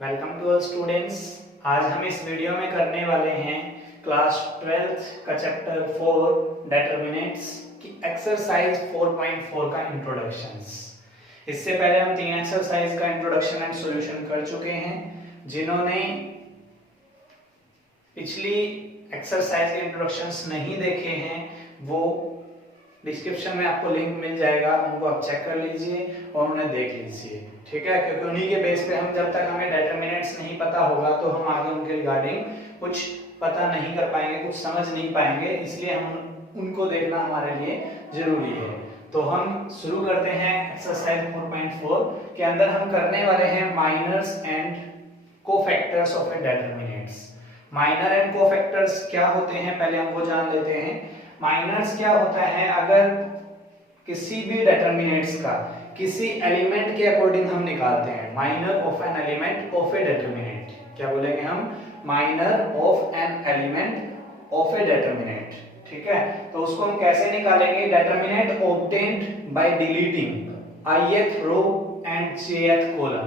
Welcome to all students. आज हम इस वीडियो में करने वाले हैं क्लास 12th का चैप्टर 4 डिटरमिनेंट्स की एक्सरसाइज 4.4 का इंट्रोडक्शंस। इससे पहले हम 3 एक्सरसाइज का इंट्रोडक्शन एंड सॉल्यूशन कर चुके हैं। जिन्होंने पिछली एक्सरसाइज के इंट्रोडक्शंस नहीं देखे हैं वो डिस्क्रिप्शन में आपको लिंक मिल जाएगा, उनको आप चेक कर लीजिए और उन्हें देख लीजिए, ठीक है। क्योंकि उन्हीं के बेस पे हम जब तक हमें डिटरमिनेंट्स नहीं पता होगा तो हम आगे उनके रिगार्डिंग कुछ पता नहीं कर पाएंगे, कुछ समझ नहीं पाएंगे, इसलिए हम उनको देखना हमारे लिए जरूरी है। तो हम शुरू करते हैं एक्सरसाइज 4.4 के अंदर हम करने वाले हैं minors and cofactors of a determinants. Minor and cofactors क्या होते हैं पहले हम वो जान लेते हैं। माइनर्स क्या होता है, अगर किसी भी डिटरमिनेंट्स का किसी एलिमेंट के अकॉर्डिंग हम निकालते हैं, minor of an element of a determinant, क्या बोलेंगे हम, minor of an element of a determinant, ठीक है। तो उसको हम कैसे निकालेंगे, determinant obtained by deleting ith row and jth column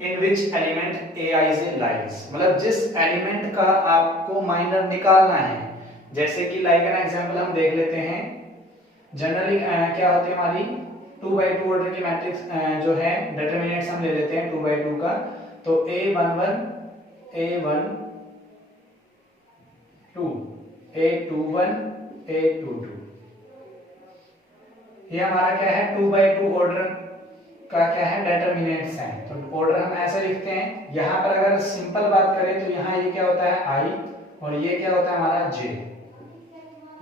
in which element aij lies। मतलब जिस एलिमेंट का आपको माइनर निकालना है, जैसे कि लाइक एन एग्जांपल हम देख लेते हैं। जनरली क्या होती है हमारी 2x2 ऑर्डर की मैट्रिक्स जो है डिटरमिनेंट्स हम ले लेते हैं 2x2 का। तो a11 a1 2 a21 a22 ये हमारा क्या है 2x2 ऑर्डर का क्या है डिटरमिनेंट्स हैं। तो ऑर्डर हम ऐसे लिखते हैं। यहाँ पर अगर सिंपल बात करें तो यहाँ ये क्या होता है i और ये क्या होता है हमारा j,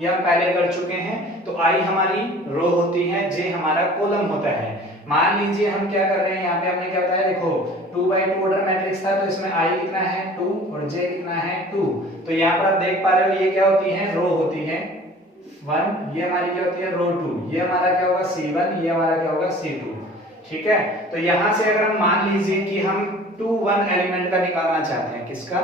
ये हम पहले कर चुके हैं। तो i हमारी रो होती है, j हमारा कॉलम होता है। मान लीजिए हम क्या कर रहे हैं, यहाँ पे हमने क्या बताया, देखो 2x2 ऑर्डर मैट्रिक्स था तो इसमें i कितना है 2 और j कितना है 2। तो यहाँ पर आप देख पा रहे हो ये क्या होती है, रो होती है 1, ये हमारी क्या होती है रो 2, ये हमारा क्या होगा c1, ये हमारा क्या होगा c2, ठीक है। तो यहाँ से अगर हम मान लीजिए कि हम 2 1 एलिमेंट का निकालना चाहते हैं, किसका,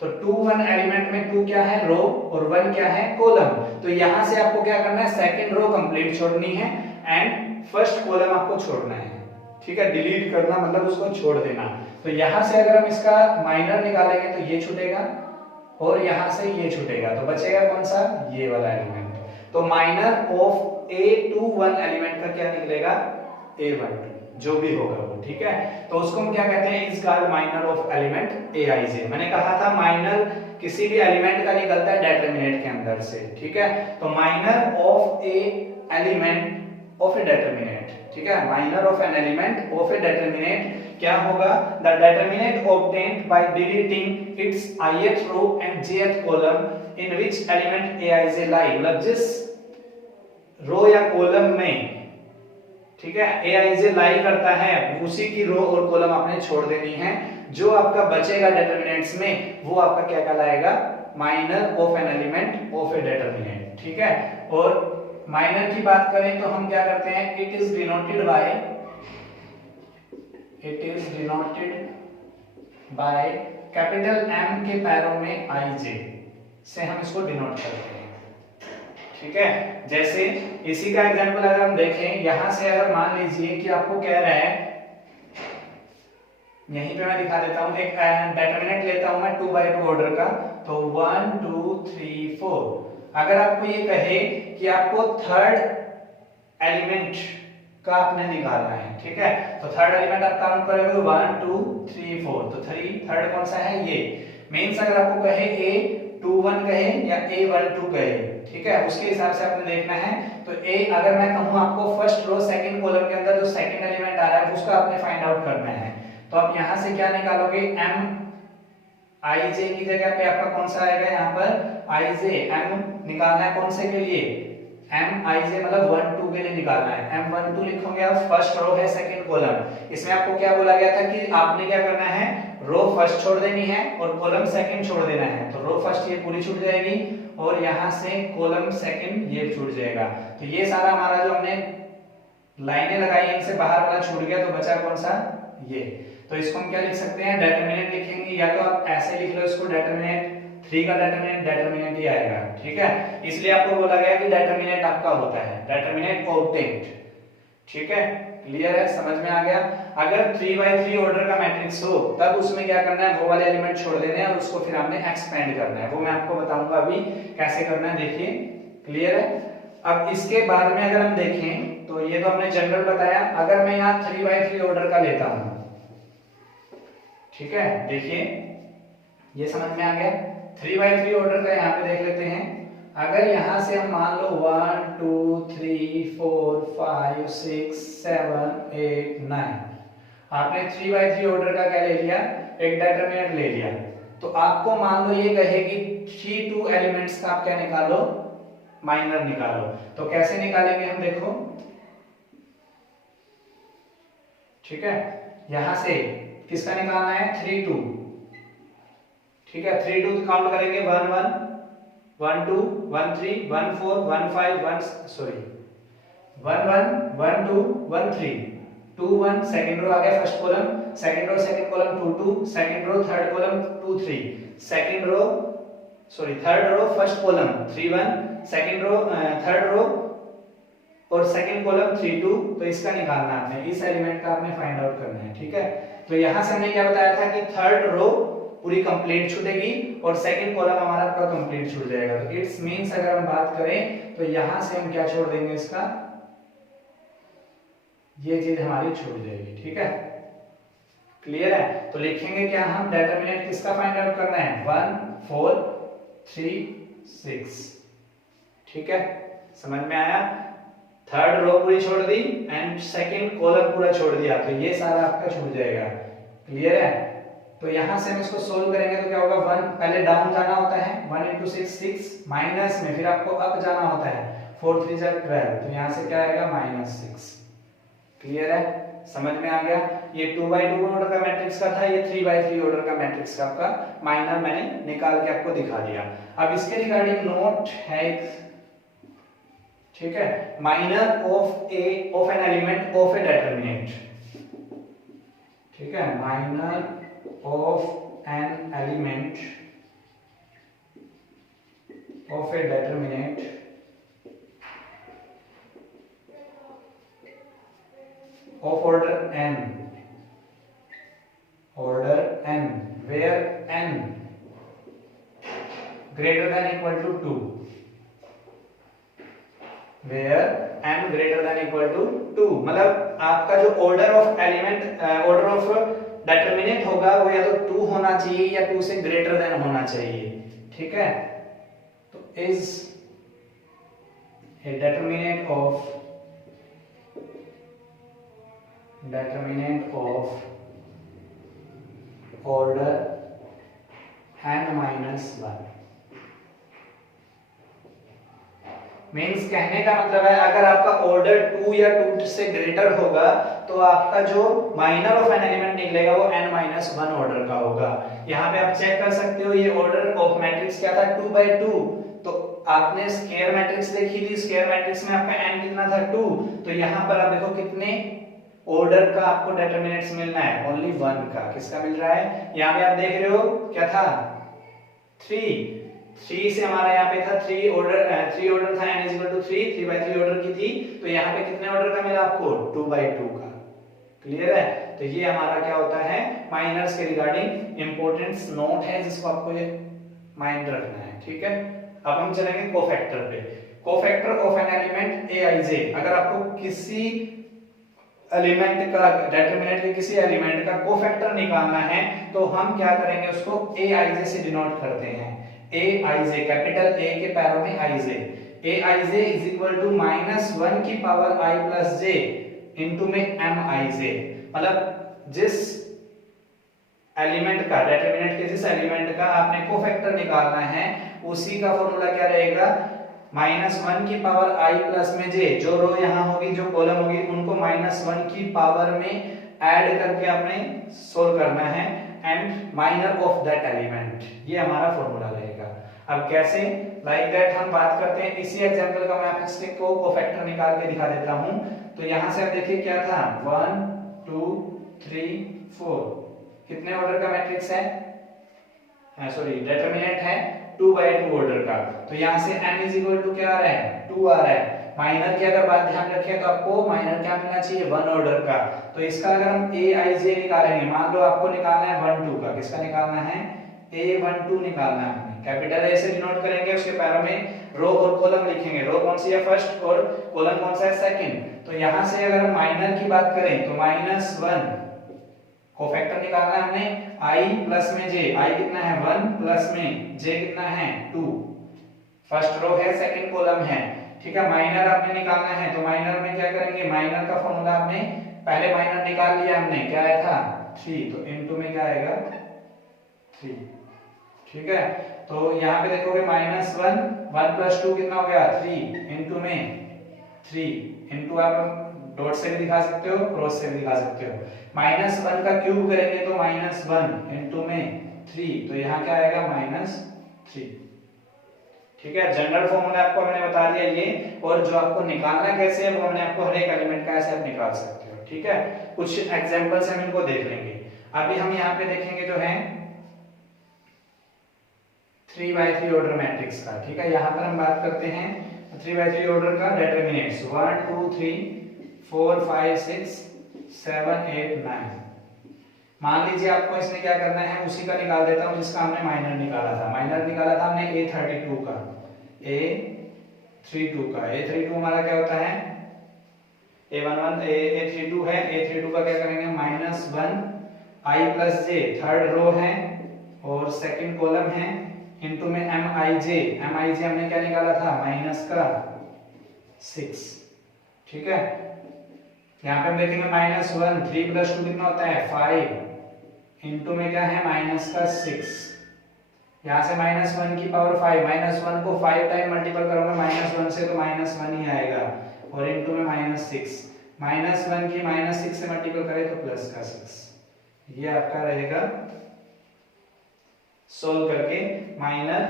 तो 2 1 एलिमेंट में 2 क्या है रो और 1 क्या है कॉलम। तो यहां से आपको क्या करना है, सेकंड रो कंप्लीट छोड़नी है एंड फर्स्ट कॉलम आपको छोड़ना है, ठीक है। डिलीट करना मतलब उसको छोड़ देना। तो यहां से अगर हम इसका माइनर निकालेंगे तो ये छूटेगा और यहां से ये छूटेगा, तो बचेगा कौन सा, ये वाला एलिमेंट। तो माइनर ऑफ a21 एलिमेंट का क्या निकलेगा, a12 जो भी होगा वो, ठीक है। तो उसको हम क्या कहते हैं, is called minor of element aij। मैंने कहा था माइनर किसी भी एलिमेंट का निकलता है डिटरमिनेंट के अंदर से, ठीक है। तो minor of a element of a determinant, ठीक है, minor of an element of a determinant क्या होगा, the determinant obtained by deleting its ith row and jth column in which element aij lie। मतलब जिस रो या कॉलम में, ठीक है, aij लाई करता है उसी की रो और कॉलम आपने छोड़ देनी है। जो आपका बचेगा डिटरमिनेंट्स में वो आपका क्या कहलाएगा, minor of an element of a determinant, ठीक है। और माइनर की बात करें तो हम क्या करते हैं, it is denoted by capital M के पैरों में ij से हम इसको डिनोट करते हैं, ठीक है। जैसे इसी का एग्जांपल अगर हम देखें, यहां से अगर मान लीजिए कि आपको कह रहा है, यहीं पे मैं दिखा देता हूं, एक डिटरमिनेंट लेता हूं मैं 2x2 ऑर्डर का। तो 1 2 3 4 अगर आपको ये कहे कि आपको थर्ड एलिमेंट का आपने निकालना है, ठीक है। तो थर्ड एलिमेंट आप काउंट करोगे 1 2 3 4, तो थर्ड कौन सा है, ये मींस अगर आपको कहे a21 कहे या a12 कहे, ठीक है, उसके हिसाब से आपने देखना है। तो a अगर मैं कहूं आपको फर्स्ट रो सेकंड कॉलम के अंदर जो सेकंड एलिमेंट आ रहा है उसका आपने फाइंड आउट करना है। तो आप यहां से क्या निकालोगे, m ij की जगह पे आपका कौन सा आएगा, यहाँ पर ij m निकालना है कौन से के लिए, m ij मतलब 1 2 के लिए निकालना है। m12 लिखोगे आप, फर्स्ट रो है सेकंड कॉलम। इसमें आपको क्या बोला गया था कि आपने क्या करना है, रो फर्स्ट छोड़ देनी है और कॉलम सेकंड छोड़ देना है। तो रो फर्स्ट ये पूरी छूट जाएगी और यहां से कॉलम सेकंड ये छूट जाएगा। तो ये सारा हमारा जो हमने लाइनें लगाई इनसे बाहर वाला छूट गया, तो बचा कौन सा, ये। तो इसको हम क्या लिख सकते हैं, डिटरमिनेंट लिखेंगे, या तो आप ऐसे लिख लो इसको, डिटरमिनेंट 3 का डिटरमिनेंट ही आएगा, ठीक है। इसलिए आपको बोला गया कि डिटरमिनेंट आपका होता है डिटरमिनेंट ऑब्टेन्ड, ठीक है, क्लियर है, समझ में आ गया। अगर 3x3 ऑर्डर का मैट्रिक्स हो तब उसमें क्या करना है, वो वाले एलिमेंट छोड़ देने हैं और उसको फिर हमने एक्सपेंड करना है, वो मैं आपको बताऊंगा अभी कैसे करना है, देखिए, क्लियर है। अब इसके बाद में अगर हम देखें तो ये तो हमने जनरल बताया, अगर मैं यहाँ 3x3 ऑर्डर का लेता हूं, ठीक है, देखिए ये समझ में आ गया। 3x3 ऑर्डर का यहाँ पे देख लेते हैं। अगर यहां से हम मान लो 1 2 3 4 5 6 7 8 9, आपने 3x3 ऑर्डर का क्या ले लिया, एक डिटरमिनेंट ले लिया, तो आपको मान लो ये कहेगी 2 एलिमेंट्स का आप क्या निकालो, माइनर निकालो। तो कैसे निकालेंगे हम, देखो, ठीक है, यहां से किसका निकालना है, 3 2, ठीक है, 3 2 काउंट करेंगे, 1 1 1 2 1 3 1 4 1 5 1 सॉरी 1 1 1 2 1 3 2 1, सेकंड रो आ गया first column, second row second column 2 2, second row third column 2 3, second row sorry third row first column 3 1, second row third row और सेकंड कॉलम 3 2, तो इसका निकालना है आपने, इस एलिमेंट का आपने फाइंड आउट करना है, ठीक है। तो यहां से हमने क्या बताया था कि थर्ड रो पूरी कंप्लीट छूटेगी और सेकंड कॉलम हमारा पूरा कंप्लीट छूट जाएगा। तो इट्स मींस अगर हम बात करें तो यहां से हम क्या छोड़ देंगे, इसका ये चीज हमारी छूट जाएगी, ठीक है, क्लियर है। तो लिखेंगे क्या हम, डिटरमिनेंट किसका फाइंड आउट करना है, 1 4 3 6, ठीक है, समझ में आया। थर्ड रो पूरी छोड़ दी एंड सेकंड कॉलम पूरा छोड़ दिया, तो ये सारा आपका छूट जाएगा, क्लियर है। तो यहां से हम इसको सोल्व करेंगे तो क्या होगा, 1 पहले डाउन जाना होता है, 1 into 6 6, माइनस में फिर आपको अप जाना होता है, 4 3 12, तो यहां से क्या आएगा, -6, क्लियर है, समझ में आ गया। ये 2x2 ऑर्डर का मैट्रिक्स का था, ये 3x3 ऑर्डर का मैट्रिक्स का आपका माइनर मैंने निकाल के आपको दिखा दिया। अब इसके रिगार्डिंग नोट है, ठीक है, minor of an element of a determinant, ठीक है, minor of an element of a determinant of order n where n greater than equal to 2, where n greater than equal to 2, मतलब आपका जो order of element order of determinant होगा वो या तो 2 होना चाहिए या 2 से ग्रेटर देन होना चाहिए, ठीक है। तो is a determinant of order n-1 means कहने का मतलब है अगर आपका ऑर्डर 2 या 2 से ग्रेटर होगा तो आपका जो माइनर ऑफ एन एलिमेंट निकलेगा वो n-1 ऑर्डर का होगा। यहाँ पे आप चेक कर सकते हो, ये ऑर्डर ऑफ मैट्रिक्स क्या था, 2/2, तो आपने स्क्वायर मैट्रिक्स देखी थी, स्क्वायर मैट्रिक्स में आपका n कितना था, 2, तो यहाँ पर आप देखो कितने ऑर्डर का आपको डिटरमिनेंट्स मिलना है, ओनली 1 का। किसका मिल रहा है, यहाँ पे आप देख रहे हो क्या था, 3 से हमारा यहाँ पे था 3 ऑर्डर था, n = 3, 3/3 ऑर्डर की थी, तो यहाँ पे कितने ऑर्डर का मिला आपको, 2/2 का, क्लियर है। तो ये हमारा क्या होता है, माइनर्स के रिगार्डिंग इंपॉर्टेंस नोट है जिसको आपको ये माइंड रखना है, ठीक है। अब हम चलेंगे कोफैक्टर पे। Cofactor of an element aij, अगर आपको किसी एलिमेंट का डिटरमिनेंट के किसी एलिमेंट का कोफैक्टर निकालना है तो हम क्या करेंगे, उसको aij से डिनोट करते हैं, aij, कैपिटल A के पैरों में aij, aij is equal to -1 की power i plus j into में mij, मतलब जिस एलिमेंट का डिटरमिनेंट के जिस एलिमेंट का आपने कोफैक्टर निकालना है उसी का फॉर्मूला क्या रहेगा, -1 की पावर i प्लस में j, जो रो यहाँ होगी जो कॉलम होगी उनको -1 की पावर में ऐड करके आपने सोल्व करना है, and minor of that element, ये हमारा फॉर्मूला रहेगा। अब कैसे, लाइक दैट हम बात करते हैं, इसी एग्जांपल का मैं आपको कोफैक्टर निकाल के दिखा देता हूं। तो यहां से आप देखिए क्या था, 1 2 3 4, कितने ऑर्डर का मैट्रिक्स है, सॉरी डिटरमिनेंट है 2/2 ऑर्डर का, तो यहां से n = क्या आ रहा है, 2 आ रहा है, माइनर की अगर बात ध्यान रखें तो आपको माइनर क्या मिलना चाहिए, 1 ऑर्डर का। तो इसका अगर हम ए आई जे निकालेंगे, मान लो आपको निकालना है 1 2 का, किसका निकालना है, A12 निकालना है हमें। कैपिटल ए से डिनोट करेंगे, उसके पैरों में रो और कॉलम लिखेंगे। रो कौन सी है, फर्स्ट, और कॉलम कौन सा है, सेकंड। तो यहां से अगर हम माइनर की बात करें तो -1 कोफैक्टर निकालना है हमने, i प्लस में j, i कितना है 1 प्लस में j कितना है 2, फर्स्ट रो है सेकंड कॉलम है, ठीक है। माइनर आपने निकालना है तो माइनर में क्या करेंगे, माइनर का फॉर्मूला आपने पहले माइनर निकाल लिया हमने, क्या आया था 3, तो इनटू में क्या आएगा 3, ठीक है। तो यहाँ पे देखोगे -1 1 + 2 कितना हो गया 3, इनटू में 3, इनटू आप डॉट से भी दिखा सकते हो, क्रॉस से भी दिखा सकते हो। -1 का क्यूब करेंगे तो -1 इनटू में 3, तो यहाँ क्या आएगा -3, ठीक है। जनरल फॉर्मूला आपको मैंने बता दिया ये, और जो आपको निकालना कैसे है वो हमने आपको हर एक एलिमेंट का ऐसे आप निकाल सकते हो, ठीक है। कुछ एग्जांपल्स हम इनको देख लेंगे। अभी हम यहाँ पे देखेंगे जो है 3x3 ऑर्डर मैट्रिक्स का, ठीक है। यहाँ पर हम बात करते हैं 3x3 ऑर्डर का डिटरमिनेंट्स 1 2 3 4 5 6 7 8 9। मान लीजिए आपको इसमें क्या करना है, उसी का निकाल देता हूं जिसका हमने माइनर निकाला था। माइनर निकाला था हमने A32 का, A32 का। A32 हमारा क्या होता है, A11 A32 है। A32 का क्या करेंगे, -1 i + j, थर्ड रो है और सेकंड कॉलम है, इनटू में Mij हमने क्या निकाला था, -6, ठीक है। यहाँ पे हम देखेंगे -1 3 + 2 कितना होता है 5, इनटू में क्या है -6, यहाँ से -1 की पावर 5, -1 को 5 टाइम मल्टीपल करोगे -1 से तो -1 ही आएगा, और इनटू में -6, -1 की -6 से मल्टीपल करें तो +6। ये आपका रहेगा सोल्व करके माइनर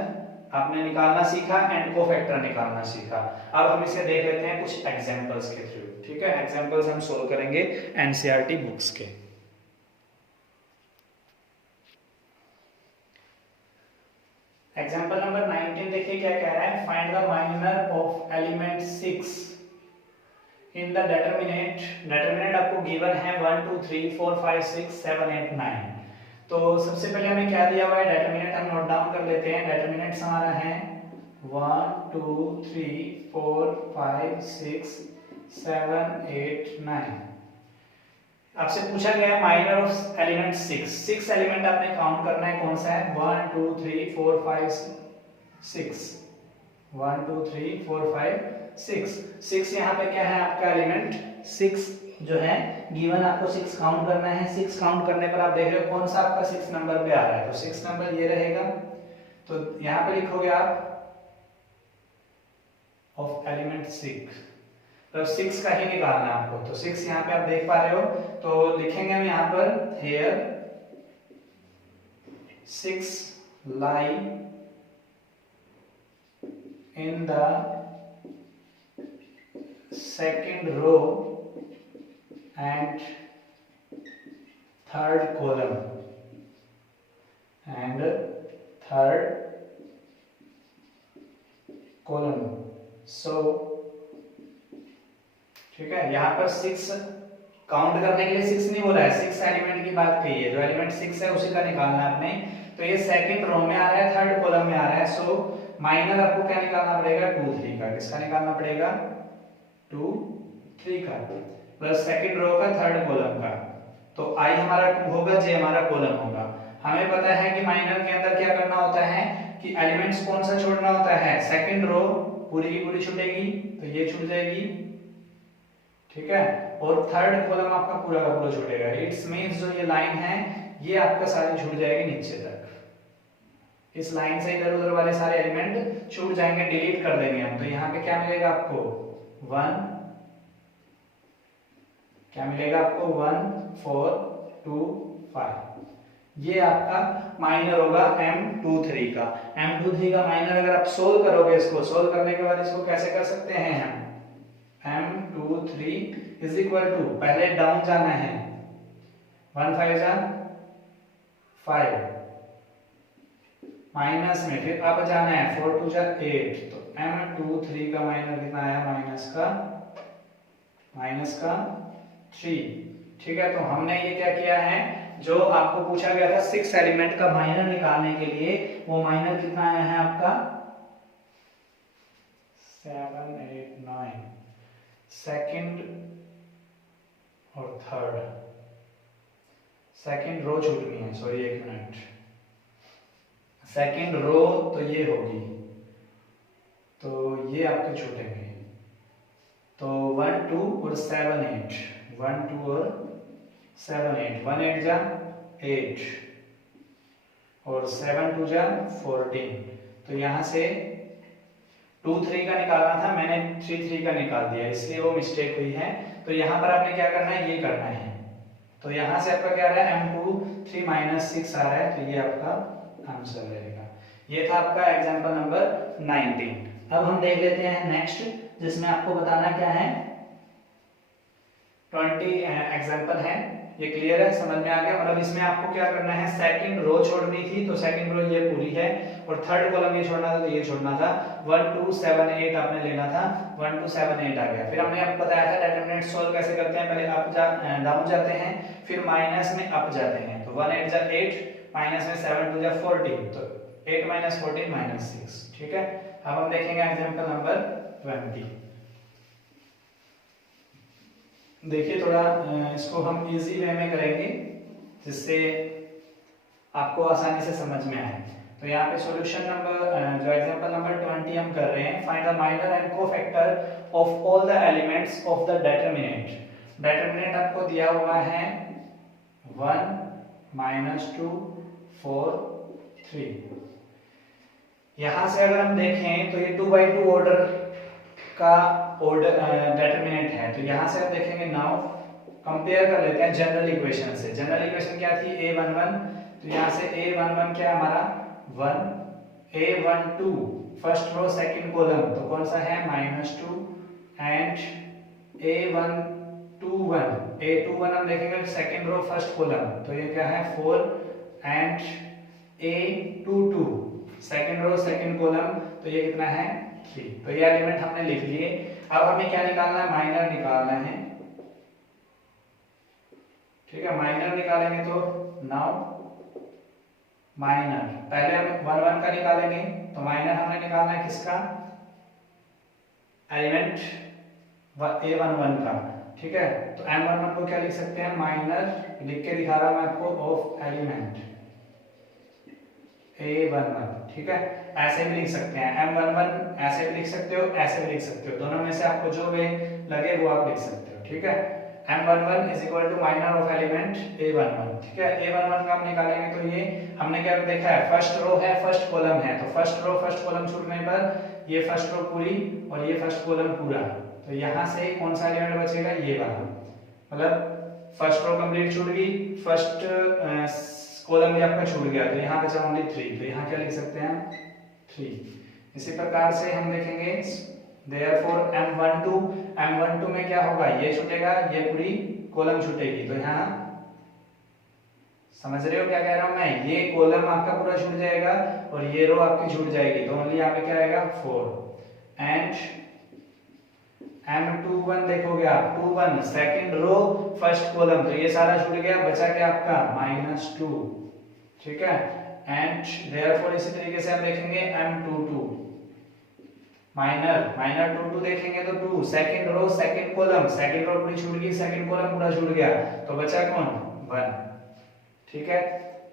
आपने निकालना सीखा एंड कोफैक्टर निकालना सीखा। अब हम इसे देख लेते हैं कुछ एग्जांपल्स के थ्रू, ठीक है। एग्जांपल्स हम सोल्व करेंगे एनसीईआरटी बुक्स के। एग्जांपल नंबर 19 देखिए क्या कह रहा है, find the minor of element 6 in the determinant आपको गिवन है 1 2 3 4 5 6 7 8 9। तो सबसे पहले हमें क्या दिया हुआ है, डिटरमिनेंट हम नोट डाउन कर लेते हैं। डिटरमिनेंट्स हमारा है 1 2 3 4 5 6 7 8 9। आपसे पूछा गया है माइनर ऑफ एलिमेंट 6 एलिमेंट आपने काउंट करना है, कौन सा है 1 2 3 4 5 6 1 2 3 4 5 6 यहाँ पे क्या है आपका एलिमेंट 6 जो है गिवन, आपको 6 काउंट करना है। 6 काउंट करने पर आप देख रहे हो कौन सा आपका 6 नंबर पे आ रहा है, तो 6 नंबर ये रहेगा। तो यहाँ पे लिखोगे आप ऑफ एलिमेंट 6, तो 6 का ही निकालना है आपको। तो 6 यहाँ पे आप देख पा रहे हो, तो लिखेंगे हम यहाँ पर here 6 lie in the second row and third column so, ठीक है। यहाँ पर 6 काउंट करने के लिए 6 नहीं हो रहा है, 6 एलिमेंट की बात कही है, जो एलिमेंट 6 है उसी का निकालना है आपने। तो ये सेकंड रो में आ रहा है, थर्ड कॉलम में आ रहा है, सो माइनर आपको क्या निकालना पड़ेगा 2 3 का। किसका निकालना पड़ेगा 2 3 का, प्लस सेकंड रो का थर्ड कॉलम का। तो i हमारा 2 होगा, j हमारा कॉलम होगा। हमें पता है कि माइनर के अंदर क्या करना होता है कि एलिमेंट्स कौन सा छोड़ना होता है, सेकंड रो पूरी की पूरी छूटेगी, तो ये छूट जाएगी, ठीक है। और थर्ड कॉलम आपका पूरा का पूरा छूटेगा। इट्स मींस जो ये लाइन है ये आपका सारी छूट जाएगी नीचे तक। इस लाइन से इधर उधर वाले सारे एलिमेंट छूट जाएंगे, डिलीट कर देंगे हम। तो यहाँ पे क्या मिलेगा आपको 1, क्या मिलेगा आपको 1 4 2 5। ये आपका माइनर होगा M23 का। M23 का माइनर अगर आप सोल्व करोगे, इसको सोल्व करने के बाद इसको कैसे कर सकते हैं हम, M23 इज इक्वल टू, पहले डाउन जाना है, 1 5 जा 5 माइनस में, फिर अप जाना है 4 2 जा 8, तो M23 का माइनर कितना आया, माइनस का 3। ठीक है, तो हमने ये क्या किया है, जो आपको पूछा गया था 6 एलिमेंट का माइनर निकालने के लिए, वो माइनर कितना आया है आपका 7 8 9, सेकंड और सेकंड रो छूटनी है, सॉरी 1 मिनट, सेकंड रो तो ये होगी, तो ये आपके छूटेंगे, तो 1 2 और 7 8, 1 2 और 7 8, 1 8 जा 8 और 7 2 जा 14। तो यहाँ से 2 3 का निकालना था, मैंने 3 3 का निकाल दिया, इसलिए वो मिस्टेक हुई है। तो यहाँ पर आपने क्या करना है, ये करना है। तो यहाँ से आपका क्या आ रहा है, M23 माइनस 6 आ रहा है, तो ये आपका आंसर रहेगा। ये था आपका एग्जाम्पल नंबर 19। अब हम देख लेते हैं नेक्स्ट, जिसमें आपको बताना क्या है, 20 एग्जाम्पल है। ये क्लियर है, समझ में आ गया। मतलब इसमें आपको क्या करना है, सेकंड रो छोड़नी थी, तो सेकंड रो ये पूरी है, और थर्ड कॉलम ये छोड़ना था, तो ये छोड़ना था। 1 2 7 8 आपने लेना था, 1 2 7 8 आ गया। फिर हमने आपको बताया था डिटरमिनेंट सॉल्व कैसे करते हैं, पहले डाउन जाते हैं, फिर माइनस में अप जाते हैं। तो 1 8 जा 8, माइनस में 7 2 जा 14, तो 8 माइनस 14 माइनस 6। ठीक है, अब हम देखेंगे एग्जाम्पल नंबर 20। देखिए थोड़ा इसको हम इजी वे में करेंगे, जिससे आपको आसानी से समझ में आए। तो यहाँ पे सॉल्यूशन नंबर, जो एग्जांपल नंबर 20 हम कर रहे हैं, find the minor and cofactor of all the elements of the determinant. Determinant आपको दिया हुआ है 1 -2 4 3। यहाँ से अगर हम देखें तो ये 2 by 2 ऑर्डर का ऑर्डर डिटरमिनेंट है। तो यहाँ से हम देखेंगे, नाउ कंपेयर कर लेते हैं जनरल इक्वेशन से। जनरल इक्वेशन क्या थी, a11, तो यहाँ से a11 क्या हमारा 1, a12 first row second column, तो कौन सा है -2, एंड a21 हम देखेंगे सेकंड रो फर्स्ट कॉलम, तो ये क्या है 4, and a22 second row second column, तो ये कितना है 3। तो ये एलिमेंट हमने लिख लिए। अब हमें क्या निकालना है, माइनर निकालना है। ठीक है, माइनर निकालेंगे तो नाउ माइनर पहले हम 1 1 का निकालेंगे, तो माइनर हमने निकालना है किसका, एलिमेंट a11 का। ठीक है, तो m11 को क्या लिख सकते हैं, माइनर लिख के दिखा रहा हूं मैं आपको, ऑफ एलिमेंट a11। ठीक है, ऐसे भी लिख सकते हैं, m11 ऐसे भी लिख सकते हो, ऐसे भी लिख सकते हो, दोनों में से आपको जो वे लगे वो आप लिख सकते हो। ठीक है, m11 is equal to minor of element a11। ठीक है, a11 का हम निकालेंगे, तो ये हमने क्या देखा है, फर्स्ट रो है फर्स्ट कॉलम है, तो फर्स्ट रो फर्स्ट कॉलम छूटने पर ये फर्स्ट रो पूरी और ये फर्स्ट कॉलम पूरा, तो यहाँ से कौन सा एलिमेंट बचेगा, ये वाला। मतलब फर्स्ट रो कंप्लीट छूट गई, फर्स्ट कॉलम भी आपका छूट गया, तो यहाँ बचा ओनली 3, तो यहाँ क्या लिख सकते हैं 3। इसी प्रकार से हम देखेंगे, therefore M12 में क्या होगा, ये छूटेगा, ये पूरी कॉलम छूटेगी, तो यहाँ समझ रहे हो क्या कह रहा हूं मैं, ये कॉलम आपका पूरा छूट जाएगा और ये रो आपकी छूट जाएगी, तो ओनली यहाँ पे क्या आएगा 4। एंड M21 देखोगे आप, 21 सेकंड रो फर्स्ट कॉलम, तो ये सारा छूट गया, बचा क्या आपका -2। ठीक है, एंड देयरफॉर इसी तरीके से हम देखेंगे M22 माइनर 22 देखेंगे, तो 2 second row second column, second row पूरी छूट गई, सेकंड कॉलम पूरा छूट गया, तो बचा कौन 1। ठीक है,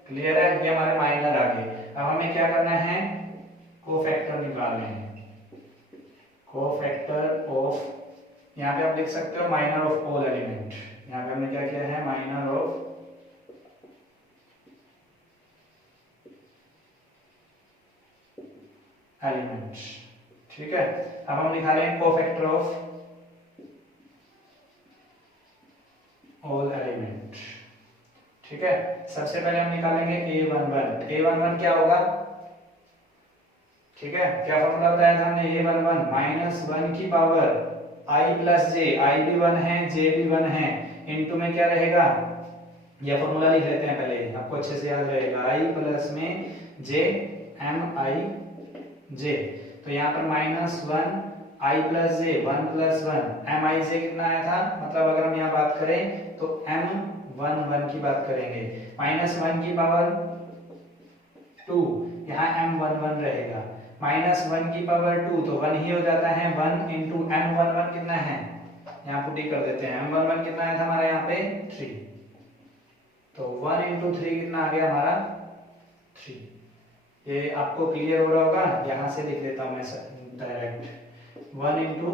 क्लियर है, ये हमारे माइनर आ गए। अब हमें क्या करना है, कोफैक्टर निकालने हैं। कोफैक्टर ऑफ, यहाँ पे आप लिख सकते हो माइनर ऑफ ऑल एलिमेंट। यहाँ पे हमने क्या किया है, माइनर ऑफ एलिमेंट। ठीक है, अब हम निकालेंगे कोफैक्टर ऑफ ऑल एलिमेंट। ठीक है, सबसे पहले हम निकालेंगे a11 क्या होगा, ठीक है, क्या फॉर्मूला बताया था हमने, a11 -1 की पावर i + j, i भी 1 है j भी 1 है, इनटू में क्या रहेगा, यह फॉर्मूला लिख लेते हैं पहले, आपको अच्छे से याद रहेगा, i+ में j mi j, तो यहाँ पर -1 i plus j 1 plus 1 m i j कितना आया था, मतलब अगर हम यहाँ बात करें तो m11 की बात करेंगे, -1 की पावर 2, यहाँ m11 रहेगा, -1 की पावर 2 तो 1 ही हो जाता है, 1 इंटू m11 कितना है, यहाँ पुट कर देते हैं, m11 कितना आया था हमारा यहाँ पे 3, तो 1 इंटू 3 कितना आ गया हमारा 3। ये आपको क्लियर हो रहा होगा, यहाँ से लिख लेता हूँ मैं डायरेक्ट, 1 इंटू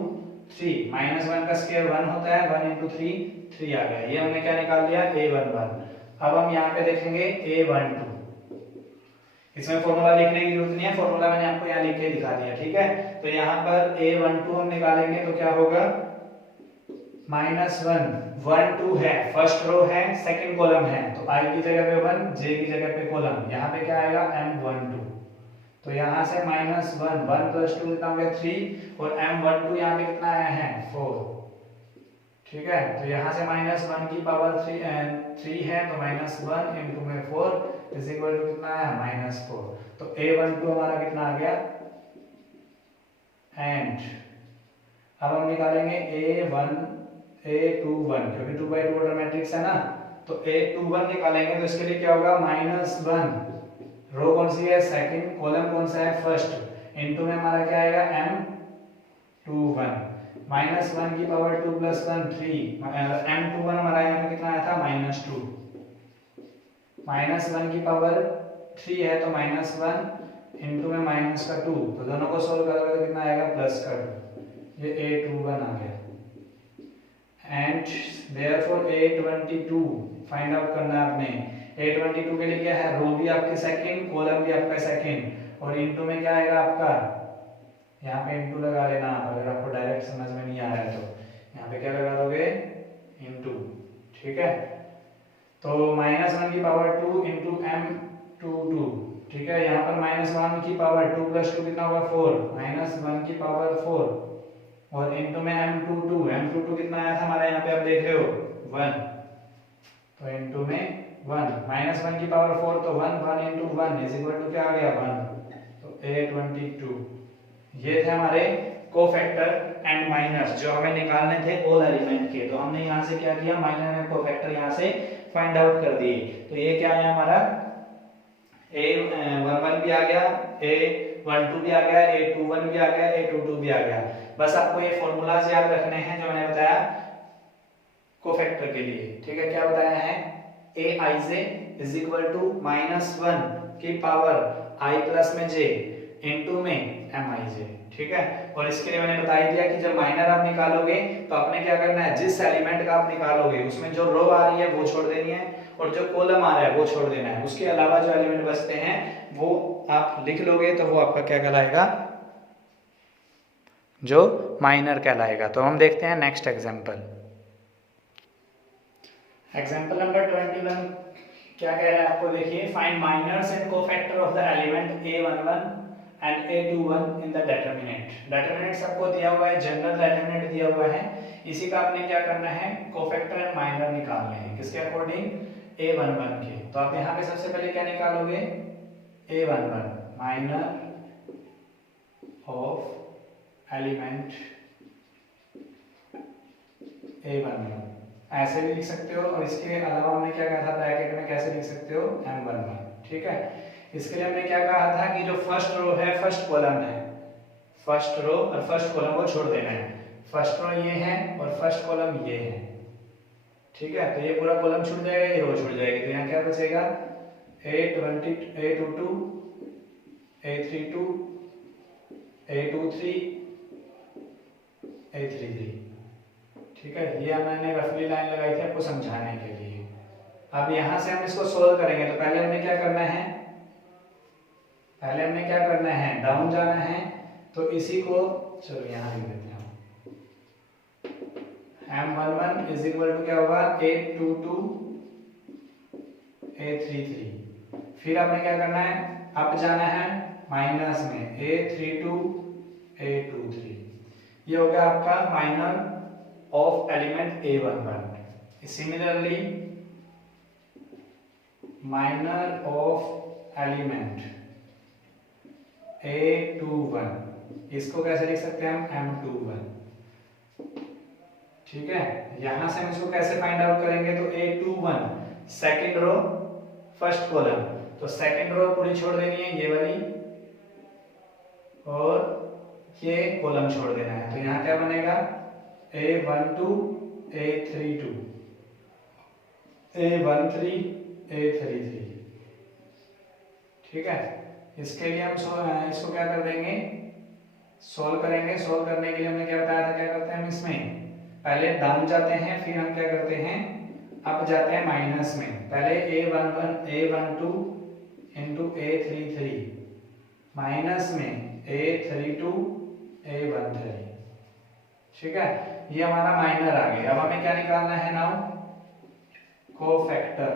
3, -1 का स्क्वायर 1 होता है, 1 इंटू 3 आ गया, ये हमने क्या निकाल लिया a11। अब हम यहाँ पे देखेंगे a12, इसमें फॉर्मूला लिखने की जरूरत नहीं है, फॉर्मूला मैंने आपको यहाँ लिख के दिखा दिया, ठीक है। तो यहाँ पर a12 हम निकालेंगे तो क्या होगा, -1 1 2 है, फर्स्ट रो है, सेकंड कॉलम है, तो i की जगह पे 1, j की जगह पे कॉलम, यहाँ पे क्या आएगा m12, तो यहाँ से -1 1 प्लस 2 कितना हो गया 3, और m12 यहाँ पे कितना आया है 4, ठीक है। तो यहाँ से -1 की पावर 3 है, तो -1 इंटू में 4 इज इक्वल टू कितना आया -4, तो a12 हमारा कितना आ गया, एंड अब हम निकालेंगे a21, क्योंकि 2/2 ऑर्डर मैट्रिक्स है ना, तो a21 निकालेंगे तो इसके लिए क्या होगा, -1 रो कौन सी है सेकंड, कॉलम कौन सा है फर्स्ट, इनटू में हमारा क्या आएगा m21, -1 की पावर 2 प्लस 1 3, m21 हमारा यहाँ पे कितना आया था -2, -1 की पावर 3 है तो -1 इनटू में माइनस का 2, तो दोनों को सोल्व करोगे तो कितना आएगा प्लस का 2, ये a21 आ गया, and therefore a22 find out करना है आपने, a22 के लिए क्या है, रो भी आपके सेकंड, कॉलम भी आपका सेकंड, और इनटू में क्या आएगा आपका, यहाँ पे इनटू लगा लेना, अगर आपको डायरेक्ट समझ में नहीं आ रहा है तो यहाँ पे क्या लगा दोगे इनटू, ठीक है। तो -1 की पावर 2 इंटू m22, ठीक है, यहाँ पर -1 की पावर 2 प्लस 2 कितना होगा 4, -1 की पावर 4, और इनटू में m22 कितना आया था हमारा यहाँ पे आप देख रहे हो 1, तो इनटू में 1, -1 की पावर 4 तो 1 इंटू 1 इज इक्वल टू क्या आ गया 1, तो a22। ये थे हमारे कोफैक्टर एंड माइनर्स जो हमें निकालने थे ऑल एलिमेंट के, तो हमने यहाँ से क्या किया, माइनर एंड कोफैक्टर यहाँ से फाइंड आउट कर दिए। तो ये क्या है हमारा a11 भी आ गया, a12 भी आ गया, a21 भी आ गया, a22 भी आ गया। बस आपको ये फॉर्मूलाज याद रखने हैं जो मैंने बताया कोफैक्टर के लिए, ठीक है। क्या बताया है, aij इज इक्वल टू -1 की पावर i प्लस में j इनटू में mij, ठीक है। और इसके लिए मैंने बता ही दिया कि जब माइनर आप निकालोगे तो आपने क्या करना है, जिस एलिमेंट का आप निकालोगे उसमें जो रो आ रही है वो छोड़ देनी है, और जो कॉलम आ रहा है वो छोड़ देना है, उसके अलावा जो एलिमेंट बचते हैं वो आप लिख लोगे तो वो आपका क्या कहलाएगा, जो माइनर कहलाएगा। तो हम देखते हैं नेक्स्ट एग्जांपल, एग्जांपल नंबर 21 क्या कह रहा है आपको, देखिए, find minors and cofactor of the element a11 and a21 in the determinant. Determinant आपको दिया हुआ है, जनरल डिटरमिनेंट दिया हुआ है, इसी का आपने क्या करना है, कोफैक्टर एंड माइनर निकालने हैं, किसके अकॉर्डिंग, a11 के। तो आप यहाँ पे सबसे पहले क्या निकालोगे, a11 minor of element a11, ऐसे भी लिख सकते हो, और इसके अलावा हमने क्या कहा था ब्रैकेट में कैसे लिख सकते हो, m11, ठीक है। इसके लिए हमने क्या कहा था कि जो फर्स्ट रो है, फर्स्ट कॉलम है, फर्स्ट रो और फर्स्ट कॉलम को छोड़ देना है, फर्स्ट रो ये है और फर्स्ट कॉलम ये है, ठीक है। तो ये पूरा कॉलम छूट जाएगा, ये रो छूट जाएगी, तो यहाँ क्या बचेगा, a22 a32 a23 a33, ठीक है। ये मैंने रफली लाइन लगाई थी आपको समझाने के लिए। अब यहाँ से हम इसको सोल्व करेंगे, तो पहले हमने क्या करना है, डाउन जाना है, तो इसी को चलो यहाँ लिख देते हैं, m11 इज इक्वल टू क्या होगा, a22 a33, फिर आपने क्या करना है, अप जाना है माइनस में, a32 a23, ये हो गया आपका minor of element a11। Similarly minor of element a21 इसको कैसे लिख सकते हैं हम M21। ठीक है, यहां से हम इसको कैसे फाइंड आउट करेंगे, तो A21 second row first column, तो सेकंड रो पूरी छोड़ देनी है ये वाली और ये कॉलम छोड़ देना है। तो यहाँ क्या बनेगा A12 A32 A13 A33। ठीक है, इसके लिए हम इसको क्या कर देंगे, सोल्व करेंगे। सोल्व करने के लिए हमने क्या बताया था, क्या करते हैं हम इसमें पहले डाउन जाते हैं, फिर हम क्या करते हैं अप जाते हैं माइनस में। पहले A11 A12 into A33 minus में A32 A13। ठीक है, ये हमारा माइनर आ गया। अब हमें क्या निकालना है now, cofactor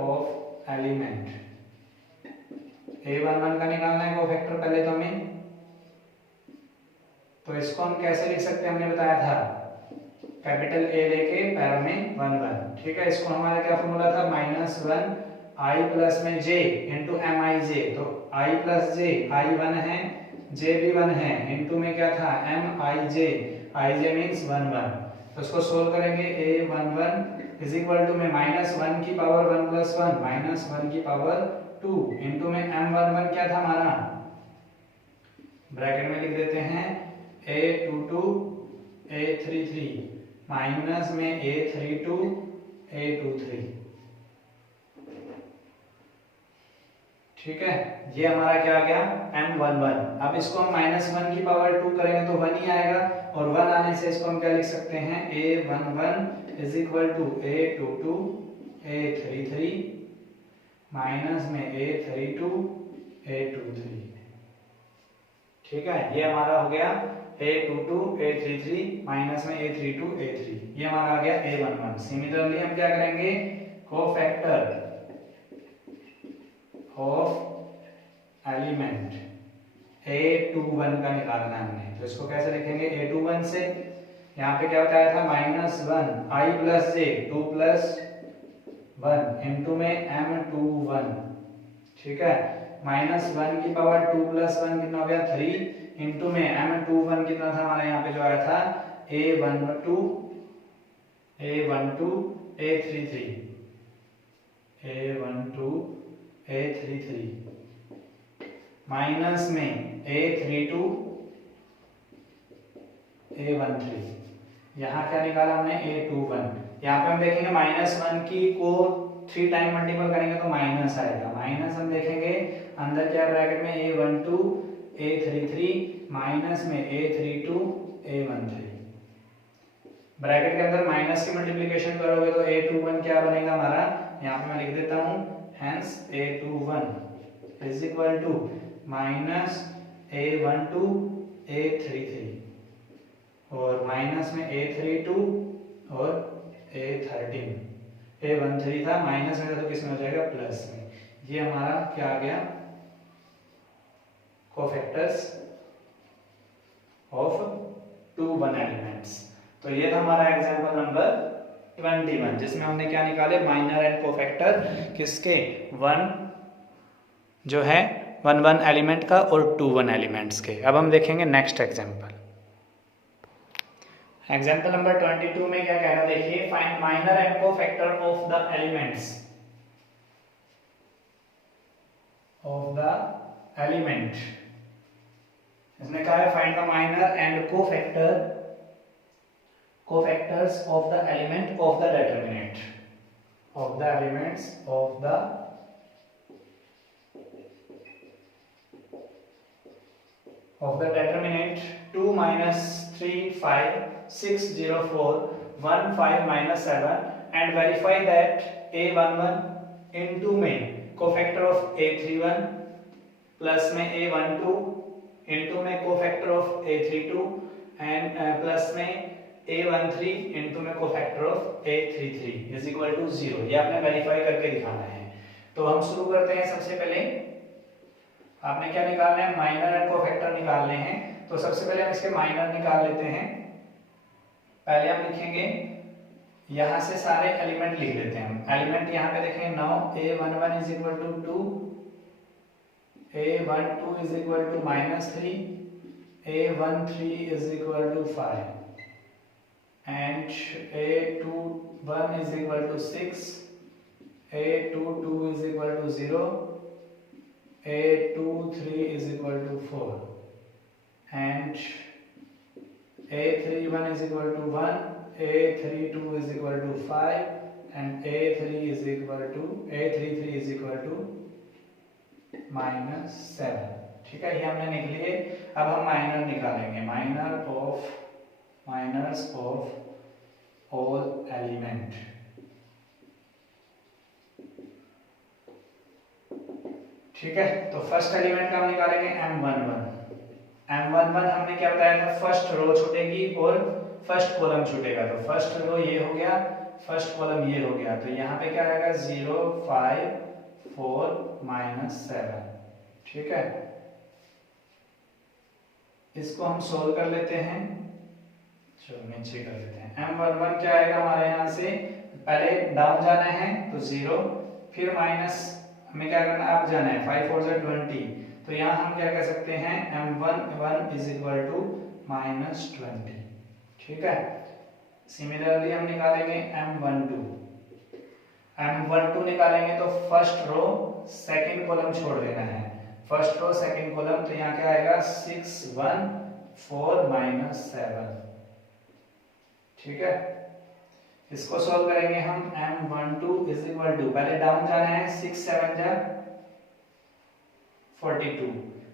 of element. A11 का निकालना है कोफैक्टर पहले तो हमें, तो इसको हम कैसे लिख सकते हैं, हमने बताया था कैपिटल A लेके पैरों में 1 1। ठीक है, इसको हमारा क्या फॉर्मूला था, -1 I प्लस में j इंटू एम आई जे। तो I प्लस जे, I 1 है j भी 1 है, इंटू में क्या था एम आई जे मीन्स 1 1। तो इसको सोल्व करेंगे A11 इज इक्वल टू में -1 की पावर 1 प्लस 1 -1 की पावर 2 इंटू में M11 क्या था हमारा, ब्रैकेट में लिख देते हैं A22 A33 माइनस में A32 A23। ठीक है, ये हमारा क्या आ गया M11। अब इसको हम -1 की पावर 2 करेंगे तो 1 ही आएगा, और 1 आने से इसको हम क्या लिख सकते हैं A11 is equal to A22 A33 minus में A32 A23। ठीक है, ये हमारा हो गया A22 A33 माइनस में A32 A3, ये हमारा आ गया A11। सिमिलरली हम क्या करेंगे, कोफैक्टर ऑफ एलिमेंट A21 का निकालना है हमने, तो इसको कैसे लिखेंगे A21 से, यहाँ पे क्या बताया था -1 I plus J 2 plus 1 into में M21। ठीक है, -1 की पावर 2 प्लस 1 कितना हो गया 3 इंटू में M21 कितना था हमारे यहाँ पे जो आया था A12 A33 A12 A33 minus में A32 A13। यहाँ क्या निकाला हमने A21। यहाँ पे हम देखेंगे -1 की को 3 टाइम मल्टीपल करेंगे तो माइनस आएगा, माइनस हम देखेंगे अंदर क्या ब्रैकेट में A12 A33 माइनस में A32 A13। ब्रैकेट के अंदर माइनस की मल्टीप्लिकेशन करोगे तो A21 क्या बनेगा हमारा, यहाँ पे मैं लिख देता हूँ hence A21 is equal to minus A12 A33 और माइनस में A32 और A13। A13 था माइनस में था तो किसमें हो जाएगा प्लस में। ये हमारा क्या आ गया, कोफैक्टर्स ऑफ 2 1 एलिमेंट्स। तो ये था हमारा एग्जांपल नंबर 21 जिसमें हमने क्या निकाले, माइनर एंड कोफैक्टर किसके, 1 जो है 1 1 एलिमेंट का और 2 1 एलिमेंट्स के। अब हम देखेंगे नेक्स्ट एग्जांपल। एग्जांपल नंबर 22 में क्या कह रहा है, देखिए find minor and cofactor of the elements of the element. इसने कहा है find the minor and cofactors of the element of the determinant of the elements of the determinant 2 3 5 6 0 4 1 5 7 and verify that A11 into में cofactor of A31 plus में A12 into में cofactor of A32 and plus में A13 into में cofactor of A33 is equal to 0। ये आपने verify करके दिखाना है। तो हम शुरू करते हैं। सबसे पहले आपने क्या निकालना है, माइनर एंड कोफैक्टर निकालने हैं। तो सबसे पहले हम इसके माइनर निकाल लेते हैं। पहले हम लिखेंगे, यहां से सारे एलिमेंट लिख लेते हैं। एलिमेंट यहां पे देखेंगे 9 A11 is equal to 2 A12 is equal to -3, A13 is equal to 5, and A21 is equal to 6, A22 is equal to 0, A23 is equal to 4, and A31 is equal to 1, A32 is equal to 5, and A33 is equal to -7। ठीक है, ये हमने निकली है। अब हम minor निकालेंगे, minors of all element. ठीक है, तो फर्स्ट एलिमेंट का हम निकालेंगे M11 हमने क्या बताया था, फर्स्ट रो छूटेगी और फर्स्ट कॉलम छूटेगा। तो फर्स्ट रो ये हो गया, फर्स्ट कॉलम ये हो गया, तो यहाँ पे क्या आएगा 0 5 4 -7। ठीक है, इसको हम सोल्व कर लेते हैं। चलो नीचे कर लेते हैं। M11 क्या आएगा हमारे यहाँ से, पहले डाउन जाना है तो 0, फिर माइनस हमें क्या करना है, अप जाना है, 5 4 20। तो यहाँ हम क्या कह सकते हैं, M11 इज इक्वल टू -20। ठीक है, सिमिलरली हम निकालेंगे M12 निकालेंगे तो फर्स्ट रो सेकंड कॉलम छोड़ देना है, फर्स्ट रो सेकंड कॉलम, तो यहाँ क्या आएगा 6 1 4 -7। ठीक है, इसको सॉल्व करेंगे हम। M12 इज इक्वल टू, पहले डाउन जाना है, 6 7 42,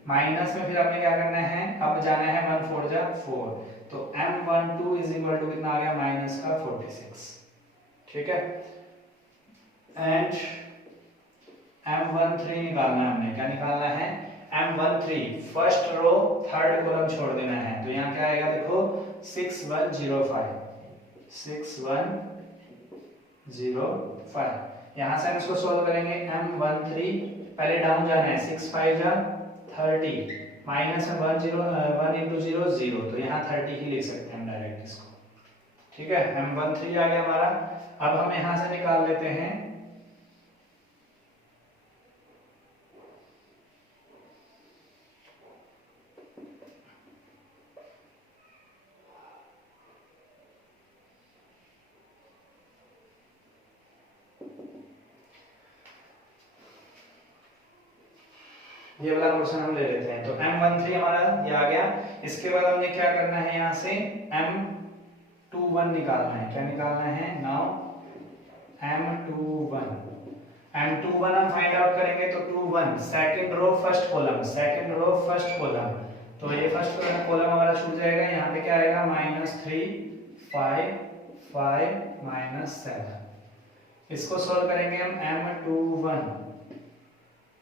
माइनस में फिर आपने क्या करना है, अब जाना है 1 4 4, तो M12 इज इक्वल टू कितना आ गया, माइनस का 46। ठीक है, एंड M13 निकालना है, हमने क्या निकालना है, M13 first row third column छोड़ देना है, तो यहाँ क्या आएगा देखो 6105, 6105। यहाँ से हम इसको सोल्व करेंगे। M13 पहले डाउन जाना है, 6 5 30, माइनस में 1 into 0 0, तो यहाँ 30 ही लिख सकते हैं डायरेक्ट इसको। ठीक है, M13 आ गया हमारा। अब हम यहाँ से निकाल लेते हैं ये वाला क्वेश्चन हम ले लेते हैं। तो M13 हमारा ये आ गया। इसके बाद हमने क्या करना है, यहाँ से M21 निकालना है। क्या निकालना है, नाउ M21 हम फाइंड आउट करेंगे। तो 21 second row first column, second row first column, तो ये फर्स्ट कॉलम हमारा छूट जाएगा। यहाँ पे क्या आएगा, -3 5 5 -7। इसको सॉल्व करेंगे हम। M21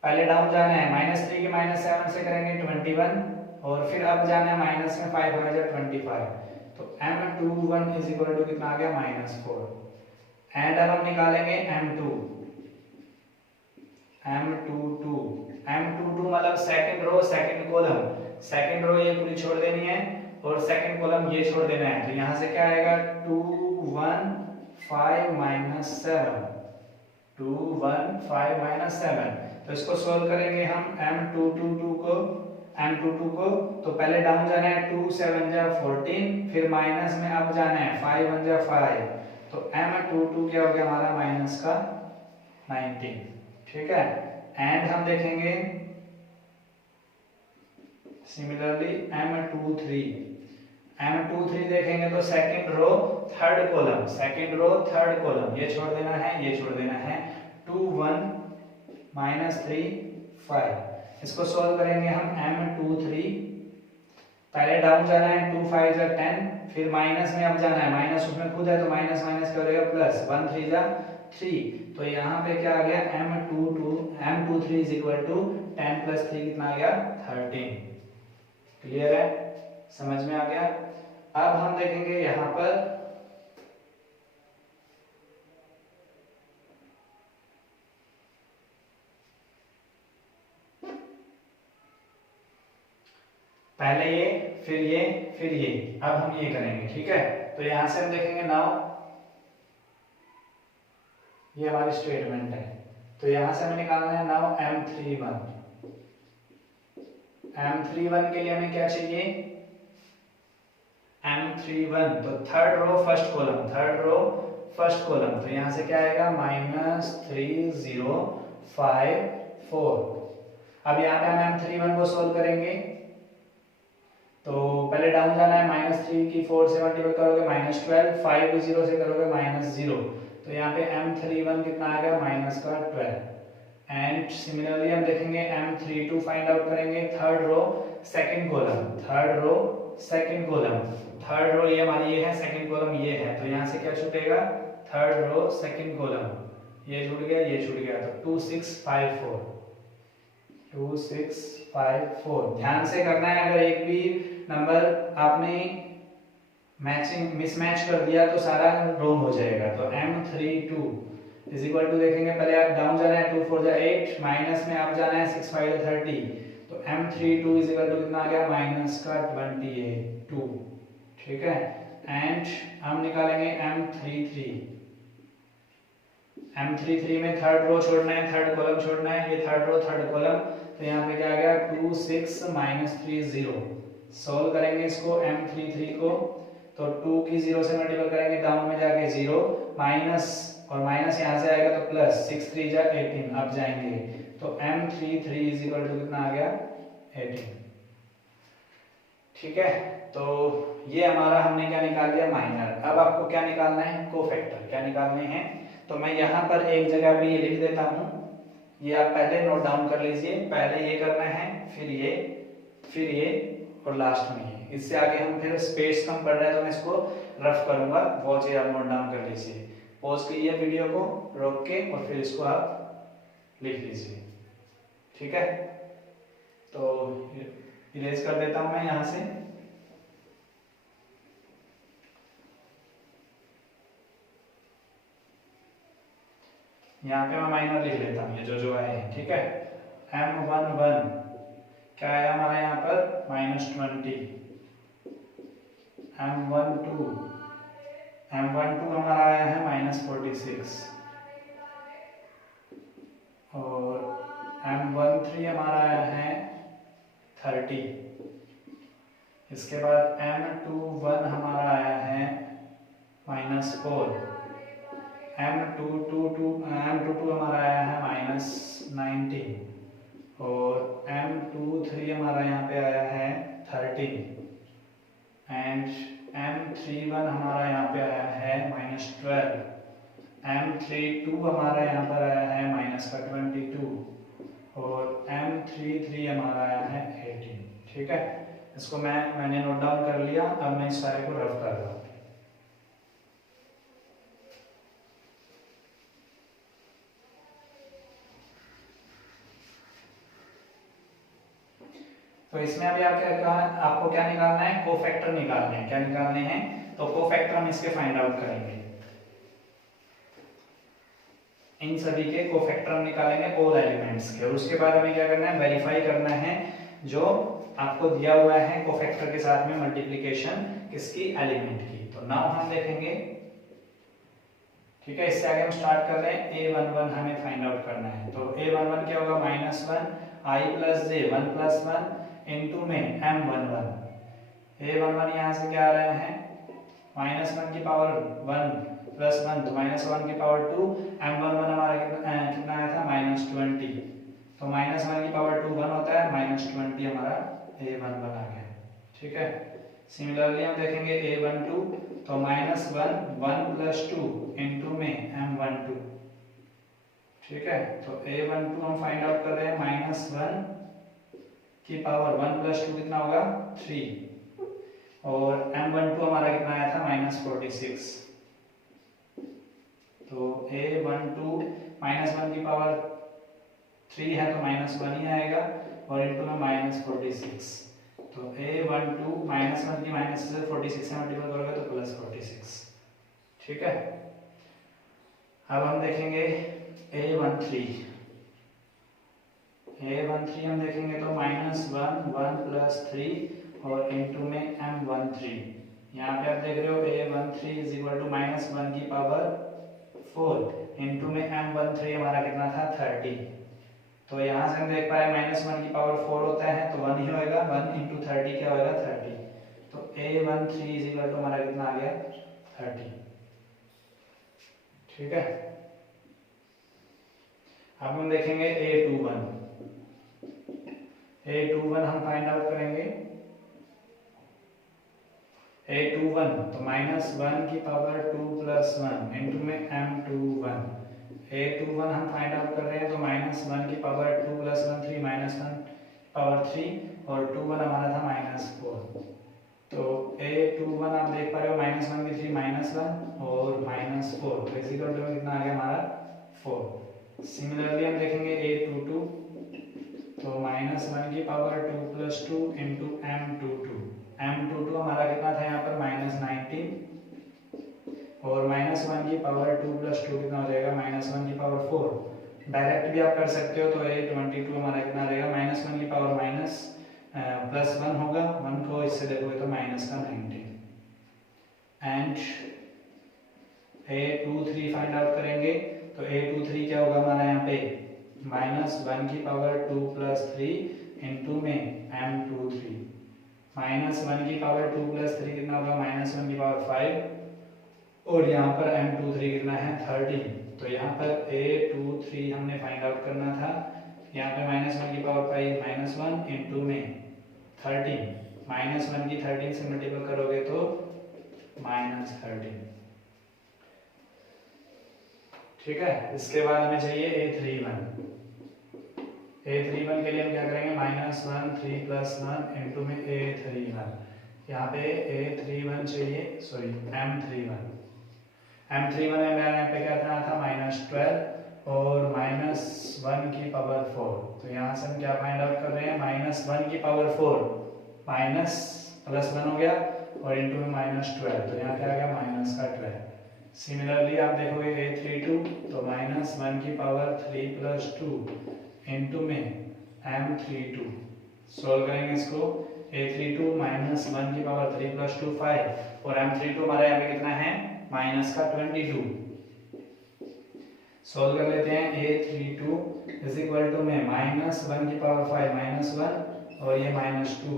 पहले डाउन जाना है, -3 के -7 से करेंगे 21, और फिर अब जाना है माइनस में 5 25, तो M21 इज इक्वल टू कितना आ गया, -4। एंड अब हम निकालेंगे M22 मतलब second row second column, second row ये पूरी छोड़ देनी है और सेकंड कॉलम ये छोड़ देना है। तो यहाँ से क्या आएगा, 2 1 5 -7, 2 1 5 -7। तो इसको सोल्व करेंगे हम। M22 को तो पहले डाउन जाना है, 2 7 14, फिर माइनस में अब जाना है, 5 1 5, तो M22 क्या हो गया हमारा, माइनस का 19। ठीक है, एंड हम देखेंगे सिमिलरली M23 देखेंगे तो second row third column, second row third column, ये छोड़ देना है, ये छोड़ देना है, 2 1 -3 5। इसको सोल्व करेंगे हम। M23 पहले डाउन जाना है, 2 5 10, फिर माइनस में अब जाना है, माइनस उसमें खुद है तो माइनस माइनस क्या हो जाएगा, प्लस, 1 3 3, तो यहाँ पे क्या आ गया, M23 इज इक्वल टू 10 + 3 कितना आ गया, 13। क्लियर है, समझ में आ गया। अब हम देखेंगे यहाँ पर पहले ये फिर ये फिर ये, अब हम ये करेंगे। ठीक है, तो यहां से हम देखेंगे, नाउ ये हमारी स्टेटमेंट है, तो यहां से हमें निकालना है नाउ M31। M31 के लिए हमें क्या चाहिए, M31, तो third row first column, third row first column, तो यहाँ से क्या आएगा -3054। अब यहाँ पे हम M31 को सोल्व करेंगे, तो पहले डाउन जाना है, -3 की 4 से मल्टीपल करोगे -12, 5 भी 0 से करोगे -0, तो यहाँ पे M31 कितना आ गया -12। एंड सिमिलरली हम देखेंगे M32 फाइंड आउट करेंगे, third row second column, third row second column, third row ये हमारी ये है, सेकंड कॉलम ये है, तो यहाँ से क्या छूटेगा, थर्ड रो सेकंड कॉलम, ये छूट गया, ये छूट गया, तो 2654, 2654। ध्यान से करना है, अगर एक भी नंबर आपने मैचिंग मिसमैच कर दिया तो सारा रॉन्ग हो जाएगा। तो M32 इज इक्वल टू देखेंगे, पहले आप डाउन जाना है 2 4 जा 8, माइनस में आप जाना है 6 5 30, तो M32 इज इक्वल टू कितना आ गया -28। ठीक है, एंड हम निकालेंगे M33 में थर्ड रो छोड़ना है, थर्ड कॉलम छोड़ना है, ये थर्ड रो थर्ड कॉलम, तो यहाँ पे क्या आ गया 26 -30। सॉल्व करेंगे इसको M33 को, तो 2 की 0 से मल्टीपल करेंगे, डाउन में जाके 0 माइनस, और माइनस यहाँ से आएगा तो प्लस, 6 3 जा 18, अब जाएंगे, तो M33 इज इक्वल टू कितना आ गया 18। ठीक है, तो ये हमारा हमने क्या निकाल लिया माइनर। अब आपको क्या निकालना है, कोफैक्टर क्या निकालने हैं, तो मैं यहाँ पर एक जगह पे ये लिख देता हूँ, ये आप पहले नोट डाउन कर लीजिए, पहले ये करना है, फिर ये और लास्ट में ये, इससे आगे हम फिर स्पेस कम पड़ रहा है तो मैं इसको रफ करूंगा, वो चीज आप नोट डाउन कर लीजिए, पॉज कीजिए वीडियो को, रोक के, और फिर इसको आप लिख लीजिए। ठीक है, तो इरेज कर देता हूं मैं यहां से, यहाँ पे मैं माइनर लिख लेता हूँ, ये जो आए हैं। ठीक है, M11 क्या आया हमारा यहाँ पर -20, M12 हमारा आया है -46, और M13 हमारा आया है 30, इसके बाद M21 हमारा आया है -4, M22 हमारा आया है -19, और M23 हमारा यहाँ पे आया है 13, एंड M31 हमारा यहाँ पे आया है -12, M32 हमारा यहाँ पर आया है -22, और M33 हमारा आया है 18। ठीक है, इसको मैंने नोट डाउन कर लिया, अब मैं इस सारे को रफ कर रहा हूँ। तो इसमें अभी आपको क्या निकालना है, कोफैक्टर निकालने हैं। क्या निकालने हैं, तो कोफैक्टर हम इसके फाइंड आउट करेंगे, इन सभी के कोफैक्टर हम निकालेंगे ऑल एलिमेंट्स के, और उसके बाद हमें क्या करना है, वेरीफाई करना है जो आपको दिया हुआ है कोफैक्टर के साथ में मल्टीप्लिकेशन किसकी, एलिमेंट की। तो नाउ हम देखेंगे, ठीक है, इससे आगे हम स्टार्ट कर रहे हैं, A11 हमें फाइंड आउट करना है। तो A11 क्या होगा, -1 I + j 1 + 1 इनटू में M11, A11 यहाँ से क्या आ रहे हैं -1 की पावर 1 + 1, तो -1 की पावर 2, M11 हमारा कितना आया था -20, तो -1 की पावर 2 1 होता है, -20 हमारा A11 आ गया। ठीक है, सिमिलरली हम देखेंगे A12, तो -1 1 + 2 इनटू में M12। ठीक है, तो A12 हम फाइंड आउट कर रहे हैं, -1 की पावर 1 + 2 कितना होगा 3, और M12 हमारा कितना आया था -46, तो A12 -1 की पावर 3 है तो -1 ही आएगा, और इनटू में -46, तो A12 -1 की माइनस से 46 से मल्टीपल करोगे तो +46। ठीक है, अब हम देखेंगे A13 हम देखेंगे तो -1 1 + 3 और इनटू में M13, यहाँ पे आप देख रहे हो A13 इज इक्वल टू -1 की पावर 4 इनटू में M13 हमारा कितना था 30, तो तो यहाँ से हम देख पा रहे हैं -1 की पावर 4 होता है तो 1 ही होएगा, 1 × 30 क्या होएगा 30। तो A13 इक्वल टू हमारा कितना आ गया 30। ठीक है, अब हम देखेंगे A21 हम फाइंड आउट करेंगे। A21 तो -1 की पावर 2 + 1 इंटू में M21। A21 हम फाइंड आउट कर रहे हैं तो -1 की पावर 2 + 1 3 -1 पावर 3 और 21 हमारा था -4। तो A21 आप देख पा रहे हो -1 की 3 -1 और -4 तो इक्वल टू कितना आ गया हमारा 4। सिमिलरली हम देखेंगे A22 तो -1 की पावर 2 + 2 इंटू M22। M22 हमारा कितना था यहाँ पर -19 और -1 की पावर 2 + 2 कितना हो जाएगा -1 की पावर 4। डायरेक्ट भी आप कर सकते हो तो A22 हमारा कितना रहेगा -1 की पावर +1 होगा, 1 को इससे देखोगे तो -19 एंड A23 फाइंड आउट करेंगे तो A23 क्या होगा हमारा यहाँ पे -1 की पावर 2 + 3 इंटू में M23। -1 की पावर 2 + 3 कितना होगा -1 की पावर 5 और यहाँ पर M23 कितना है 13। तो यहाँ पर A23 हमने फाइंड आउट करना था, यहाँ पे -1 की पावर 5 -1 इंटू में 13 -1 की 13 से मल्टीपल करोगे तो -13। ठीक है, इसके बाद हमें चाहिए A31 के लिए हम क्या करेंगे -1 3 + 1 इंटू में A31। यहाँ पे A31 चाहिए सॉरी M31 में मेरा यहाँ पे क्या था -12 और -1 की पावर 4। तो यहाँ से हम क्या फाइंड आउट कर रहे हैं -1 की पावर 4 +1 हो गया और इंटू में -12 तो यहाँ क्या आ गया -12। सिमिलरली आप देखोगे A32 तो -1 की पावर 3 + 2 इंटू में M32। सोल्व करेंगे इसको A32 -1 की पावर 3 + 2 5 और M32 हमारे यहाँ पे कितना है -22। सोल्व कर लेते हैं A32 में -1 की पावर 5 -1 और ये -2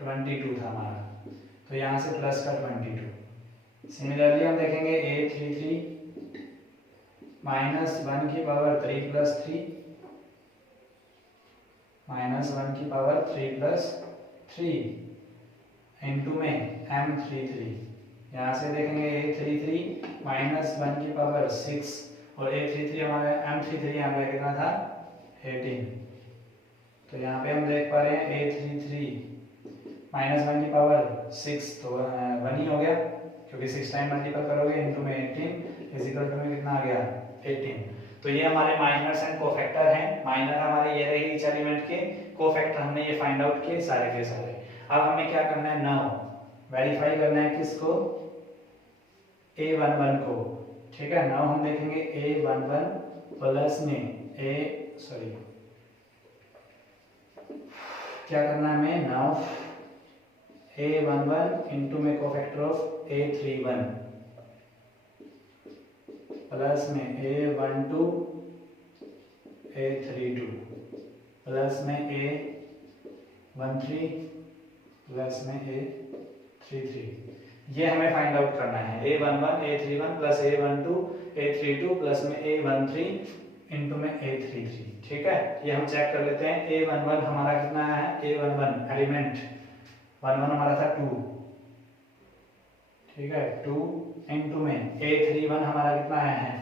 22 था हमारा तो यहाँ से +22। सिमिलरली हम देखेंगे A33 -1 की पावर 3 + 3 -1 की पावर 3 + 3 इंटू में M33। यहाँ से देखेंगे A33 -1 की पावर 6 और A33 हमारा M33 यहाँ पे कितना था 18। तो यहाँ पे हम देख पा रहे हैं A33 -1 की पावर 6 तो 1 ही हो गया क्योंकि 6 टाइम मल्टीपल करोगे इंटू में 18 इक्वल टू में कितना आ गया 18। तो ये हमारे माइनर्स एंड कोफैक्टर हैं। माइनर हमारे ये रहे इच एलिमेंट के, कोफैक्टर हमने ये फाइंड आउट किए सारे के सारे। अब हमें क्या करना है नाउ वेरीफाई करना है किसको A11 को। ठीक है, नाउ हम देखेंगे A11 प्लस में क्या करना है हमें नाउ A11 इंटू में कोफैक्टर ऑफ A31 प्लस में A12 A32 प्लस में A13 प्लस में A33। ये हमें फाइंड आउट करना है A11 A31 plus A12 A32 plus में A13 इंटू में A33। ठीक है, ये हम चेक कर लेते हैं। A11 हमारा कितना है A11 एलिमेंट 11 हमारा था 2। ठीक है, 2 इंटू में A31 हमारा कितना आया है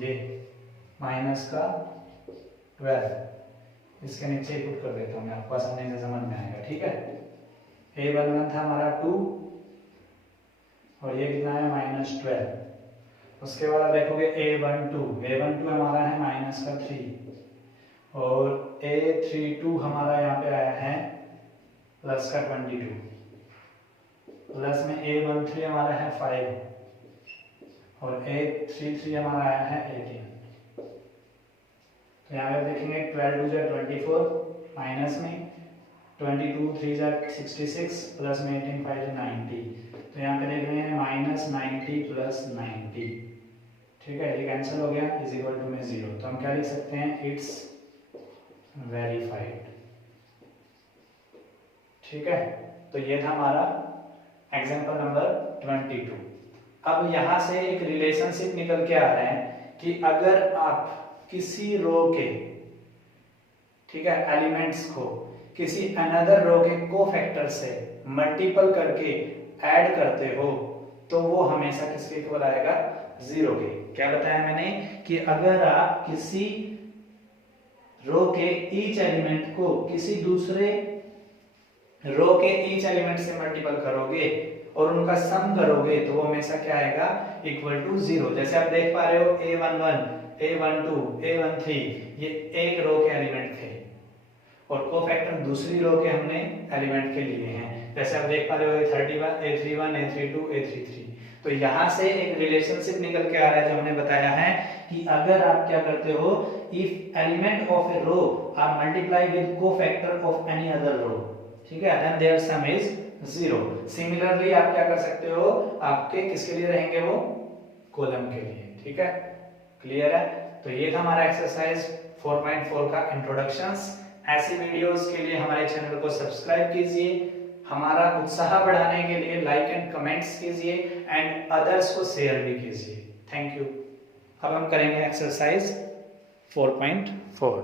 ये -12। इसके नीचे पुट कर देता हूँ मैं, आपको आसानी से समझ में आएगा। ठीक है, A11 था हमारा 2 और ये कितना है -12। उसके बाद देखोगे A12 हमारा है -3 और A32 हमारा यहाँ पे आया है +22 प्लस में A13 हमारा है 5 और A33 हमारा आया है 18। तो यहाँ पे देखेंगे 12 2 24 माइनस में 22 3 66 प्लस में 18 5 90। तो यहाँ पे देख रहे हैं -90 प्लस 90। ठीक है, ये कैंसिल हो गया इज इक्वल टू में 0। तो हम क्या लिख सकते हैं इट्स वेरीफाइड। ठीक है, तो ये था हमारा एग्जांपल नंबर 22। अब यहां से एक रिलेशनशिप निकल के आ रहा है कि अगर आप किसी रो के, ठीक है, एलिमेंट्स को किसी अनदर रो के कोफैक्टर से मल्टीपल करके ऐड करते हो तो वो हमेशा किसके इक्वल आएगा, 0 के। क्या बताया मैंने कि अगर आप किसी रो के ईच एलिमेंट को किसी दूसरे रो के ईच एलिमेंट से मल्टीपल करोगे और उनका सम करोगे तो वो हमेशा क्या आएगा, इक्वल टू 0। जैसे आप देख पा रहे हो a11, a12, a13 ये एक रो के एलिमेंट थे और कोफैक्टर दूसरी रो के हमने एलिमेंट के लिए हैं। जैसे आप देख पा रहे हो a31, a31, a32, a33। तो यहाँ से एक रिलेशनशिप निकल के आ रहा है जो हमने बताया है कि अगर आप क्या करते हो, if element of a row R multiply with cofactor of any other row, ठीक है, then their sum is 0। Similarly आप क्या कर सकते हो, आपके किसके लिए रहेंगे वो, कॉलम के लिए। ठीक है, क्लियर है। तो ये था हमारा एक्सरसाइज 4.4 का इंट्रोडक्शंस। ऐसी वीडियोस के लिए हमारे चैनल को सब्सक्राइब कीजिए, हमारा उत्साह बढ़ाने के लिए लाइक एंड कमेंट्स कीजिए एंड अदर्स को शेयर भी कीजिए। Thank you. अब हम करेंगे एक्सरसाइज 4.4।